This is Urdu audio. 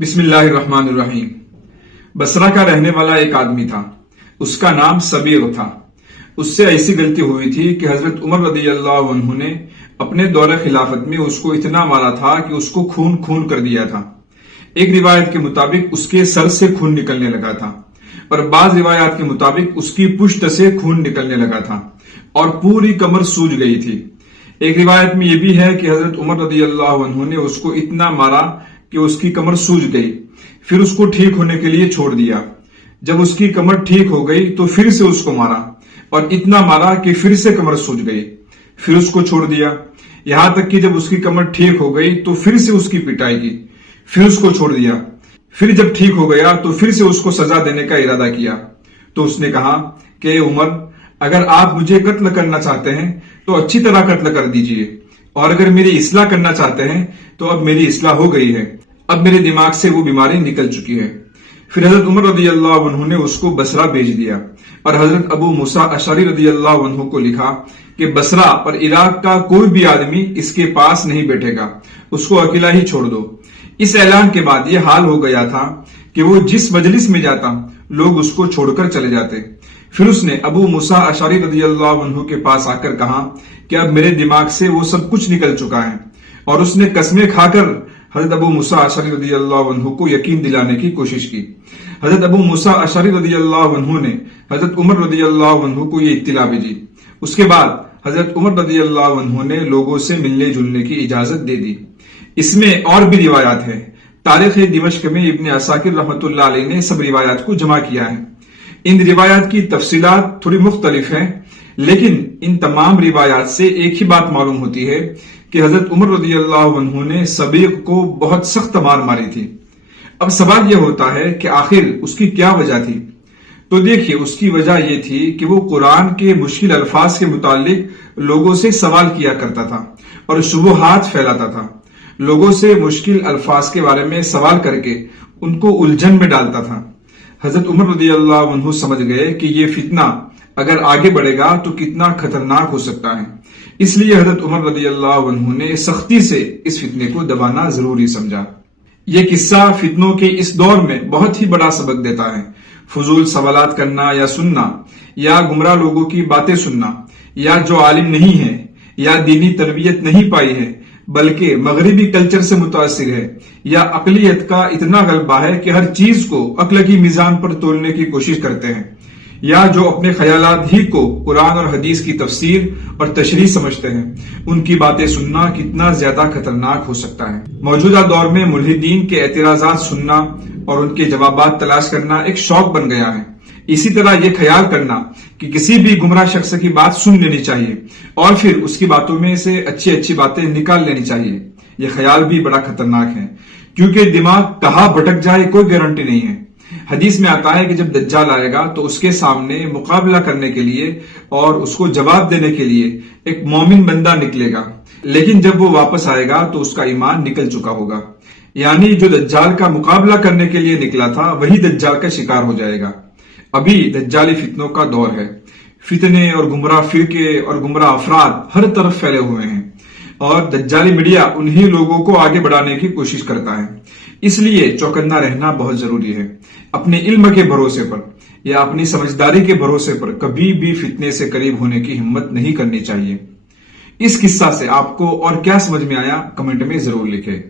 بسم اللہ الرحمن الرحیم۔ بصرہ کا رہنے والا ایک آدمی تھا، اس کا نام سبیغ تھا۔ اس سے ایسی غلطی ہوئی تھی کہ حضرت عمر رضی اللہ عنہ نے اپنے دور خلافت میں اس کو اتنا مارا تھا کہ اس کو خون کر دیا تھا۔ ایک روایت کے مطابق اس کے سر سے خون نکلنے لگا تھا، اور بعض روایات کے مطابق اس کی پشت سے خون نکلنے لگا تھا اور پوری کمر سوج گئی تھی۔ ایک روایت میں یہ بھی ہے کہ حضرت عمر رضی اللہ عنہ نے اس کو اتنا مارا کہ اس کی کمر سوج گئی، پھر اس کو ٹھیک ہونے کے لیے چھوڑ دیا۔ جب اس کی کمر ٹھیک ہو گئی تو پھر سے اس کو مارا، اور اتنا مارا کہ پھر سے کمر سوج گئی، پھر اس کو چھوڑ دیا، یہاں تک کہ جب اس کی کمر ٹھیک ہو گئی تو پھر سے اس کی پٹائی کی، پھر اس کو چھوڑ دیا، پھر جب ٹھیک ہو گیا تو پھر سے اس کو سزا دینے کا ارادہ کیا۔ تو اس نے کہا کہ عمر، اگر آپ مجھے قتل کرنا چاہتے ہیں تو اچھی طرح قتل کر دیجئے، اور اگر میری اصلاح کرنا چاہتے ہیں تو اب میری اصلاح ہو گئی ہے، اب میرے دماغ سے وہ بیماری نکل چکی ہے۔ پھر حضرت عمر رضی اللہ عنہ نے اس کو بصرہ بھیج دیا، اور حضرت ابو موسیٰ اشعری رضی اللہ عنہ کو لکھا کہ بصرہ اور عراق کا کوئی بھی آدمی اس کے پاس نہیں بیٹھے گا، اس کو اکیلا ہی چھوڑ دو۔ اس اعلان کے بعد یہ حال ہو گیا تھا کہ وہ جس مجلس میں جاتا لوگ اس کو چھوڑ کر چلے جاتے۔ پھر اس نے ابو موسیٰ اشعری رضی اللہ عنہ کے پاس آ کر کہا کہ اب میرے دماغ سے وہ سب کچھ نکل چکا ہے، اور اس نے قسمیں کھا کر حضرت ابو موسیٰ اشعری رضی اللہ عنہ کو یقین دلانے کی کوشش کی۔ حضرت ابو موسیٰ اشعری رضی اللہ عنہ نے حضرت عمر رضی اللہ عنہ کو یہ اطلاع بھیجی۔ اس کے بعد حضرت عمر رضی اللہ عنہ نے لوگوں سے ملنے جلنے کی اجازت دے دی۔ اس میں اور بھی روایات ہیں۔ تاریخ دمشق میں ابن عساکر رحمۃ اللہ علیہ نے سب روایات کو جمع کیا ہے۔ ان روایات کی تفصیلات تھوڑی مختلف ہیں، لیکن ان تمام روایات سے ایک ہی بات معلوم ہوتی ہے کہ حضرت عمر رضی اللہ عنہ نے سبیغ کو بہت سخت مار ماری تھی۔ اب سوال یہ ہوتا ہے کہ آخر اس کی کیا وجہ تھی؟ تو دیکھیے، اس کی وجہ یہ تھی کہ وہ قرآن کے مشکل الفاظ کے متعلق لوگوں سے سوال کیا کرتا تھا اور شبہات پھیلاتا تھا۔ لوگوں سے مشکل الفاظ کے بارے میں سوال کر کے ان کو الجھن میں ڈالتا تھا۔ حضرت عمر رضی اللہ عنہ سمجھ گئے کہ یہ فتنہ اگر آگے بڑھے گا تو کتنا خطرناک ہو سکتا ہے، اس لیے حضرت عمر رضی اللہ عنہ نے سختی سے اس فتنے کو دبانا ضروری سمجھا۔ یہ قصہ فتنوں کے اس دور میں بہت ہی بڑا سبق دیتا ہے۔ فضول سوالات کرنا یا سننا، یا گمراہ لوگوں کی باتیں سننا، یا جو عالم نہیں ہے یا دینی تربیت نہیں پائی ہے بلکہ مغربی کلچر سے متاثر ہے، یا اقلیت کا اتنا غلبہ ہے کہ ہر چیز کو عقل کی میزان پر تولنے کی کوشش کرتے ہیں، یا جو اپنے خیالات ہی کو قرآن اور حدیث کی تفسیر اور تشریح سمجھتے ہیں، ان کی باتیں سننا کتنا زیادہ خطرناک ہو سکتا ہے۔ موجودہ دور میں ملحدین کے اعتراضات سننا اور ان کے جوابات تلاش کرنا ایک شوق بن گیا ہے۔ اسی طرح یہ خیال کرنا کہ کسی بھی گمراہ شخص کی بات سن لینی چاہیے اور پھر اس کی باتوں میں سے اچھی اچھی باتیں نکال لینی چاہیے، یہ خیال بھی بڑا خطرناک ہے، کیونکہ دماغ کہاں بھٹک جائے کوئی گارنٹی نہیں ہے۔ حدیث میں آتا ہے کہ جب دجال آئے گا تو اس کے سامنے مقابلہ کرنے کے لیے اور اس کو جواب دینے کے لیے ایک مومن بندہ نکلے گا، لیکن جب وہ واپس آئے گا تو اس کا ایمان نکل چکا ہوگا، یعنی جو دجال کا مقابلہ کرنے کے لیے نکلا تھا وہی دجال کا شکار ہو جائے گا۔ ابھی دجالی فتنوں کا دور ہے، فتنے اور گمراہ فرقے اور گمراہ افراد ہر طرف پھیلے ہوئے ہیں، اور دجالی میڈیا انہی لوگوں کو آگے بڑھانے کی کوشش کرتا ہے۔ اس لیے چوکنا رہنا بہت ضروری ہے۔ اپنے علم کے بھروسے پر یا اپنی سمجھداری کے بھروسے پر کبھی بھی فتنے سے قریب ہونے کی ہمت نہیں کرنی چاہیے۔ اس قصہ سے آپ کو اور کیا سمجھ میں آیا کمنٹ میں ضرور لکھیں۔